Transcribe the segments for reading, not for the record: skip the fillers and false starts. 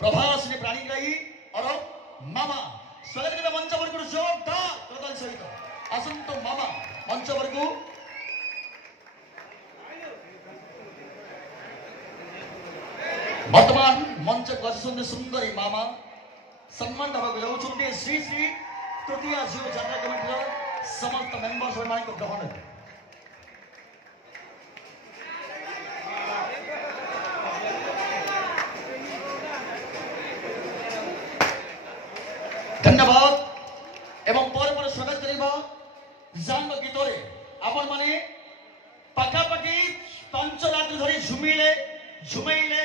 प्रभासिनी प्राणीग्राही और मामा स्वागत करते मंच वर्ग जोरदार प्रदान सहित आसंत मामा मंच वर्ग वर्तमान मंच को आसुंदे सुंदरी मामा सम्मान दबाक जाउछन्ते श्री श्री तृतीय जीव जात्रा कमिटीर समस्त मेंबर्स को ग्रहण धन्यवाद एवं पर पर स्वागत करिबा जांग गीतरे आपण माने पाखापाखि 5 रात धरि झुमिले झुमैले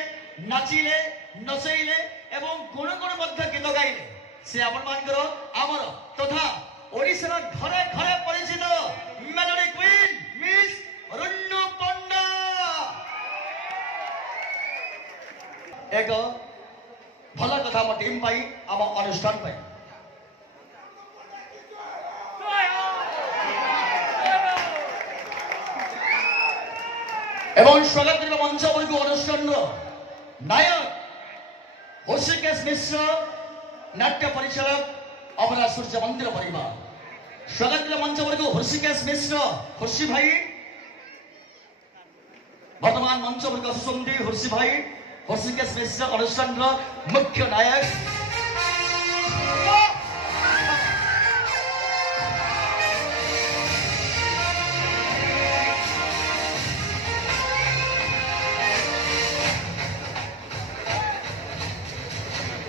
नाचिले नचैले एवं गुण गुण मध्य गीत गाइले से आपण मानकर आमर तथा ओडिसा घरे घरे परिचित मेलोडी क्वीन मिस रुन्नु पंडा एक भला कथा म टीम पाई आम अनुष्ठान पाई एवं स्वागत करबा मंच वर्ग अनुष्ठान नायक हर्षिकेश मिश्र नाट्य परिचालक अपना सूर्य मंदिर परिवार स्वागत करबा मंच वर्ग हर्षिकेश मिश्र हर्षि भाई वर्तमान मंच वर्ग सुसंदी हर्षि भाई हर्षिकेश मिश्र अनुष्ठान मुख्य नायक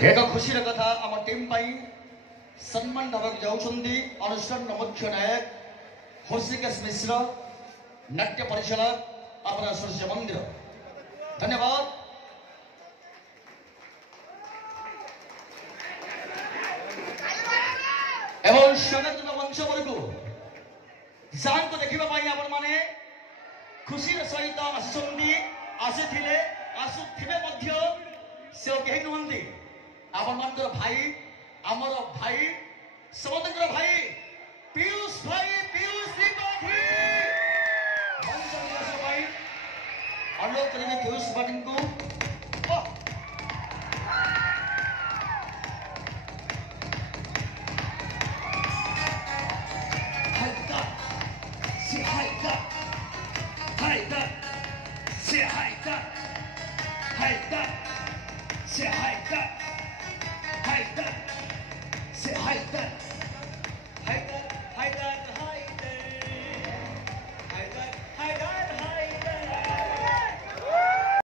एक खुशी कथा आम टीम पाई सम्मान दबाक जाउछन्ती अनुष्ठान मुख्य नायक हर्षिकेश मिश्र नाट्य परिचालक अपना सूर्य मंदिर धन्यवाद एवं स्वागत मंच वर्ग जान को देखिबा पाई आपण माने खुशी सहित आसुछन्ती आसीथिले आसुथिबे मध्य से केहि नहंती आपण मानकर भाई आमर भाई समंदर भाई पीयूष त्रिपाठी भाई अनुरोध करेंगे पीयूष त्रिपाठी को Say hi,